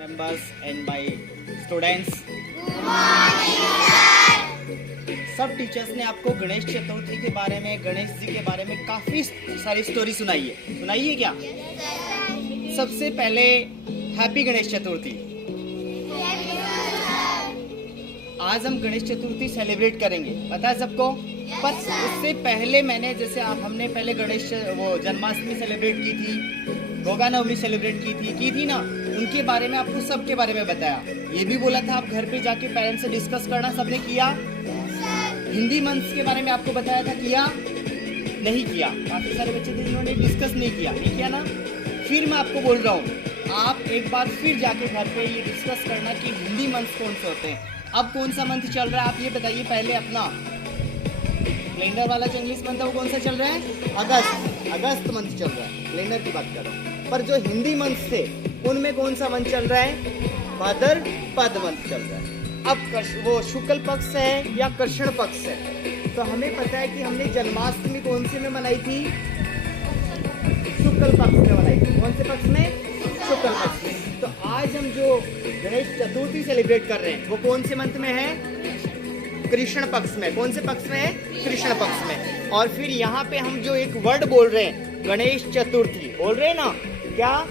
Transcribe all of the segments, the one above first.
members and my students. सब teachers ने आपको गणेश चतुर्थी के बारे में, गणेश जी के बारे में काफ़ी सारी स्टोरी सुनाई है क्या? सबसे पहले हैप्पी गणेश चतुर्थी। आज हम गणेश चतुर्थी सेलिब्रेट करेंगे, पता है सबको? पर उससे पहले मैंने हमने पहले जन्माष्टमी सेलिब्रेट की थी, गोगा नवमी सेलिब्रेट की थी ना, उनके बारे में आपको सबके बारे में बताया। ये भी बोला था आप घर पे जाके पेरेंट्स से डिस्कस करना, सबने किया? हिंदी मंथ्स के बारे में आपको बताया था, किया? नहीं किया। काफी सारे बच्चे थे जिन्होंने डिस्कस नहीं किया ना। फिर मैं आपको बोल रहा हूँ, आप एक बार फिर जाके घर पे ये डिस्कस करना कि हिंदी मंथ्स कौन से होते हैं। अब कौन सा मंथ चल रहा है आप ये बताइए पहले। अपना कैलेंडर वाला जो इंग्लिश मंथ है वो कौन सा चल रहा है? अगस्त मंथ चल रहा है, कैलेंडर की बात कर रहा हूँ। पर जो हिंदी मंथ थे उनमें कौन सा मंथ चल रहा है? भाद्रपद मंथ चल रहा है। अब वो शुक्ल पक्ष है या कृष्ण पक्ष है? तो हमें पता है कि हमने जन्माष्टमी कौन से में मनाई थी? शुक्ल पक्ष में मनाई थी। कौन से पक्ष में? शुक्ल पक्ष में। तो आज हम जो गणेश चतुर्थी सेलिब्रेट कर रहे हैं वो कौन से मंथ में है? कृष्ण पक्ष में। कौन से पक्ष में है? कृष्ण पक्ष में। और फिर यहाँ पे हम जो एक वर्ड बोल रहे हैं गणेश चतुर्थी बोल रहे हैं ना, क्या?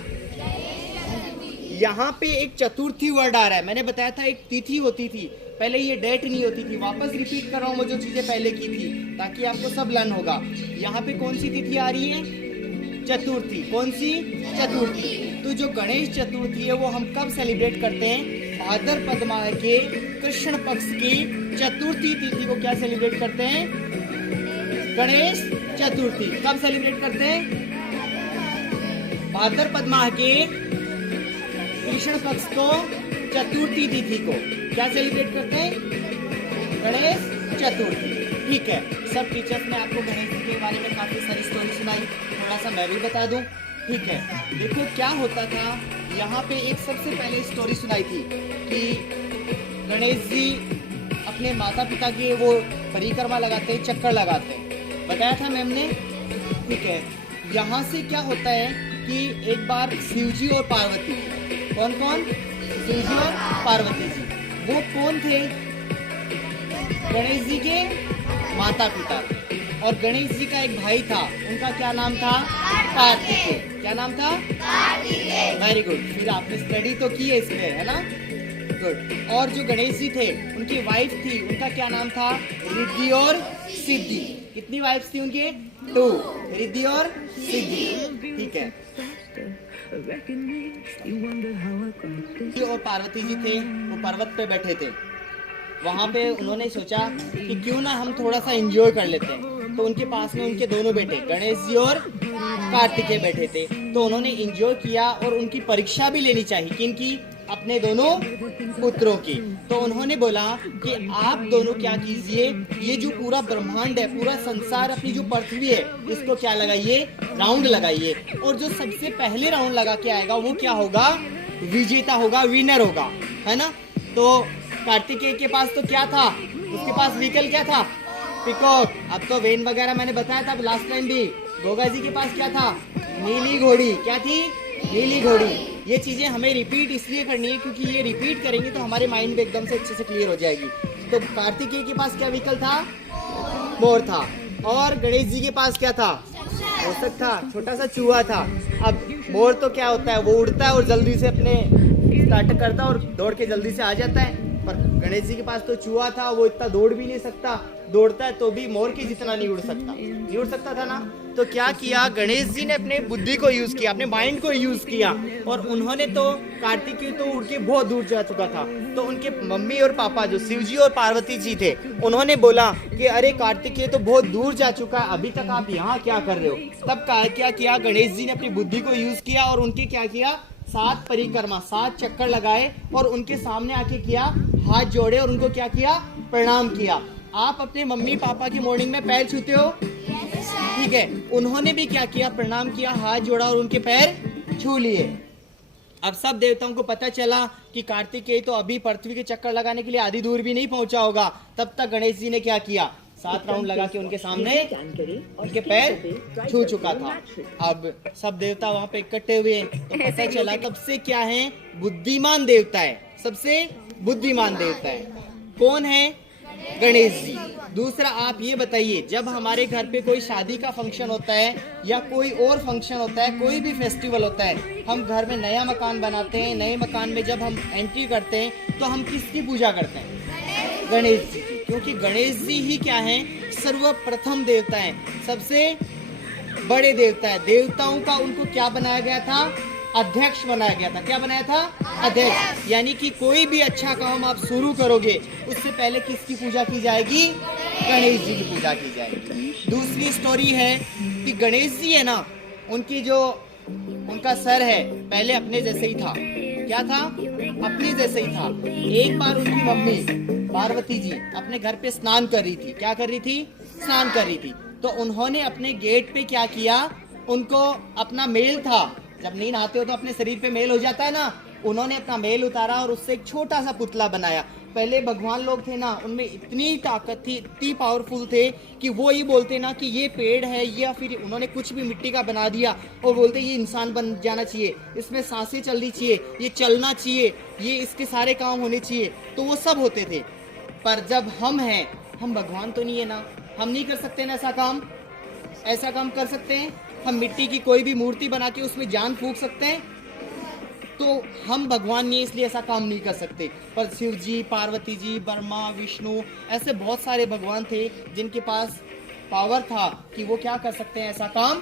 यहाँ पे एक चतुर्थी वर्ड आ रहा है। मैंने बताया था एक तिथि होती थी पहले, ये डेट नहीं होती थी। वापस रिपीट कर रहा हूँ मैं जो चीजें पहले की थी ताकि आपको सब लर्न होगा। यहाँ पे कौन सी तिथि आ रही है? चतुर्थी। कौन सी? चतुर्थी। तो जो गणेश चतुर्थी है वो हम कब सेलिब्रेट करते हैं? भाद्रपद माह के कृष्ण पक्ष की चतुर्थी तिथि को क्या सेलिब्रेट करते हैं? गणेश चतुर्थी। कब सेलिब्रेट करते हैं? भाद्रपद माह के कृष्ण पक्ष को चतुर्थी तिथि को क्या सेलिब्रेट करते हैं? गणेश चतुर्थी। ठीक है, सब टीचर्स ने आपको गणेश जी के बारे में काफी सारी स्टोरी सुनाई, थोड़ा सा मैं भी बता दूं। ठीक है, देखो क्या होता था यहाँ पे। एक सबसे पहले स्टोरी सुनाई थी कि गणेश जी अपने माता पिता के वो परिक्रमा लगाते हैं, चक्कर लगाते हैं, बताया था मैम ने। ठीक है, यहाँ से क्या होता है कि एक बार शिवजी और पार्वती, कौन कौन? शिवजी और पार्वती जी। वो कौन थे? गणेश जी के माता पिता। और गणेश जी का एक भाई था, उनका क्या नाम था? कार्तिकेय। क्या नाम था? कार्तिकेय। वेरी गुड, फिर आपने स्टडी तो की है इसमें, है ना? गुड। और जो गणेश जी थे उनकी वाइफ थी, उनका क्या नाम था? रिद्धि और सिद्धि। कितनी वाइफ्स थी उनके? 2, रिद्धि और सिद्धि। ठीक है। और पार्वती जी थे, वो पर्वत पे बैठे थे। वहां पे उन्होंने सोचा कि क्यों ना हम थोड़ा सा एंजॉय कर लेते हैं। तो उनके पास में उनके दोनों बेटे गणेश जी और कार्तिकेय बैठे थे। तो उन्होंने एंजॉय किया और उनकी परीक्षा भी लेनी चाहिए। किनकी? अपने दोनों पुत्रों की। तो उन्होंने बोला कि आप दोनों क्या कीजिए, ये जो पूरा ब्रह्मांड है, पूरा संसार, अपनी जो पृथ्वी है, इसको क्या लगाइए? राउंड लगाइए। और जो सबसे पहले राउंड लगा के आएगा वो क्या होगा? विजेता होगा, विनर होगा, है ना? तो कार्तिकेय के पास तो क्या था? उसके पास व्हीकल क्या था? पिकॉक। अब तो वेन वगैरह मैंने बताया था लास्ट टाइम भी। गोगा जी के पास क्या था? नीली घोड़ी। क्या थी? नीली घोड़ी। ये चीजें हमें रिपीट इसलिए करनी है क्योंकि ये रिपीट करेंगे तो हमारे माइंड में एकदम से अच्छे से क्लियर हो जाएगी। तो कार्तिकेय के पास क्या व्हीकल था? मोर था। और गणेश जी के पास क्या था? मोसक था, छोटा सा चूहा था। अब मोर तो क्या होता है, वो उड़ता है और जल्दी से अपने स्टार्ट करता है और दौड़ के जल्दी से आ जाता है। पर गणेश जी के पास तो चूहा था, वो इतना दौड़ भी नहीं सकता, दौड़ता है तो भी मोर के जितना नहीं उड़ सकता था ना। तो क्या किया गणेश जी ने? अपने बुद्धि को यूज किया, अपने माइंड को यूज किया। और उन्होंने तो कार्तिकेय तो उड़ के बहुत दूर जा चुका था। तो उनके मम्मी और पापा जो शिवजी और पार्वती जी थे, उन्होंने बोला कि अरे कार्तिकेय तो बहुत दूर जा चुका है, अभी तक आप यहाँ क्या कर रहे हो? तब क्या किया गणेश जी ने? अपनी बुद्धि को यूज किया और उनके क्या किया? 7 परिक्रमा, 7 चक्कर लगाए और उनके सामने आके किया, हाथ जोड़े और उनको क्या किया? प्रणाम किया। आप अपने मम्मी पापा की मॉर्निंग में पैर छूते हो? ठीक है, उन्होंने भी क्या किया? प्रणाम किया, हाथ जोड़ा और उनके पैर छू लिए। अब सब देवताओं को पता चला कि कार्तिकेय तो अभी पृथ्वी के चक्कर लगाने के लिए आधी दूर भी नहीं पहुंचा होगा। तब तक गणेश जी ने क्या किया? 7 राउंड लगा के उनके सामने उनके पैर छू चुका था। अब सब देवता वहां पे इकट्ठे हुए, तो पता चला तब से क्या है, बुद्धिमान देवता है, सबसे बुद्धिमान देवता है। कौन है? गणेश जी। दूसरा, आप ये बताइए, जब हमारे घर पे कोई शादी का फंक्शन होता है या कोई और फंक्शन होता है, कोई भी फेस्टिवल होता है, हम घर में नया मकान बनाते हैं, नए मकान में जब हम एंट्री करते हैं तो हम किसकी पूजा करते हैं? गणेश जी की, क्योंकि गणेश जी ही क्या है, सर्वप्रथम देवता है, सबसे बड़े देवता है। देवताओं का उनको क्या बनाया गया था? अध्यक्ष बनाया गया था। क्या बनाया था? अध्यक्ष। यानी कि कोई भी अच्छा काम आप शुरू करोगे उससे पहले किसकी पूजा की जाएगी? गणेश जी की पूजा की जाएगी। दूसरी स्टोरी है कि गणेश जी है ना, उनकी जो उनका सर है पहले अपने जैसे ही था। क्या था? अपने जैसे ही था। एक बार उनकी मम्मी पार्वती जी अपने घर पे स्नान कर रही थी। क्या कर रही थी? स्नान कर रही थी। तो उन्होंने अपने गेट पे क्या किया, उनको अपना मेल था, जब नहीं नहाते हो तो अपने शरीर पे मेल हो जाता है ना, उन्होंने अपना मेल उतारा और उससे एक छोटा सा पुतला बनाया। पहले भगवान लोग थे ना, उनमें इतनी ताकत थी, इतनी पावरफुल थे कि वो ही बोलते ना कि ये पेड़ है, या फिर उन्होंने कुछ भी मिट्टी का बना दिया और बोलते ये इंसान बन जाना चाहिए, इसमें सांसें चलनी चाहिए, ये चलना चाहिए, ये इसके सारे काम होने चाहिए, तो वो सब होते थे। पर जब हम हैं, हम भगवान तो नहीं है ना, हम नहीं कर सकते ना ऐसा काम। ऐसा काम कर सकते हैं हम? मिट्टी की कोई भी मूर्ति बना के उसमें जान फूंक सकते हैं? तो हम भगवान नहीं, इसलिए ऐसा काम नहीं कर सकते। पर शिव जी, पार्वती जी, ब्रह्मा, विष्णु, ऐसे बहुत सारे भगवान थे जिनके पास पावर था कि वो क्या कर सकते हैं, ऐसा काम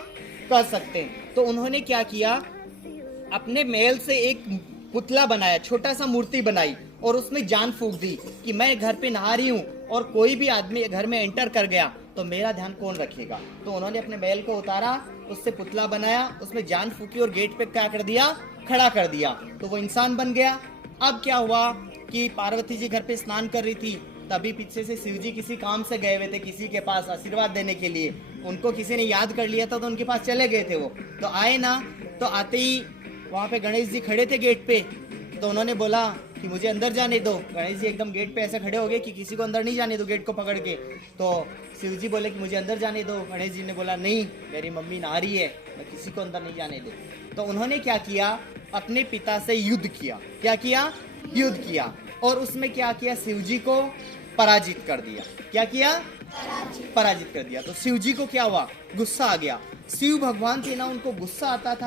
कर सकते हैं। तो उन्होंने क्या किया, अपने महल से एक पुतला बनाया, छोटा सा मूर्ति बनाई और उसमें जान फूंक दी कि मैं घर पे नहा रही हूँ और कोई भी आदमी घर में एंटर कर गया तो मेरा ध्यान कौन रखेगा। तो उन्होंने अपने महल को उतारा, उससे पुतला बनाया, उसमें जान फूकी और गेट पे क्या कर दिया, खड़ा कर दिया, तो वो इंसान बन गया। अब क्या हुआ कि पार्वती जी घर पे स्नान कर रही थी, तभी पीछे से शिव जी किसी काम से गए हुए थे, किसी के पास आशीर्वाद देने के लिए। उनको किसी ने याद कर लिया था तो उनके पास चले गए थे। वो तो आए ना, तो आते ही वहां पे गणेश जी खड़े थे गेट पे, तो उन्होंने बोला कि मुझे अंदर जाने दो। गणेश जी एकदम गेट पे ऐसे खड़े हो गए कि किसी को अंदर नहीं जाने दो, गेट को पकड़ के। तो शिव जी बोले कि मुझे अंदर जाने दो। गणेश जी ने बोला नहीं, मेरी मम्मी नहा रही है, मैं किसी को अंदर नहीं जाने दूं। तो उन्होंने क्या किया, अपने पिता से युद्ध किया। क्या किया? युद्ध किया। और उसमें क्या किया, शिव जी को पराजित कर दिया। क्या किया? पराजित कर दिया। तो शिव जी को क्या हुआ, गुस्सा आ गया। शिव भगवान थे ना, उनको गुस्सा आता था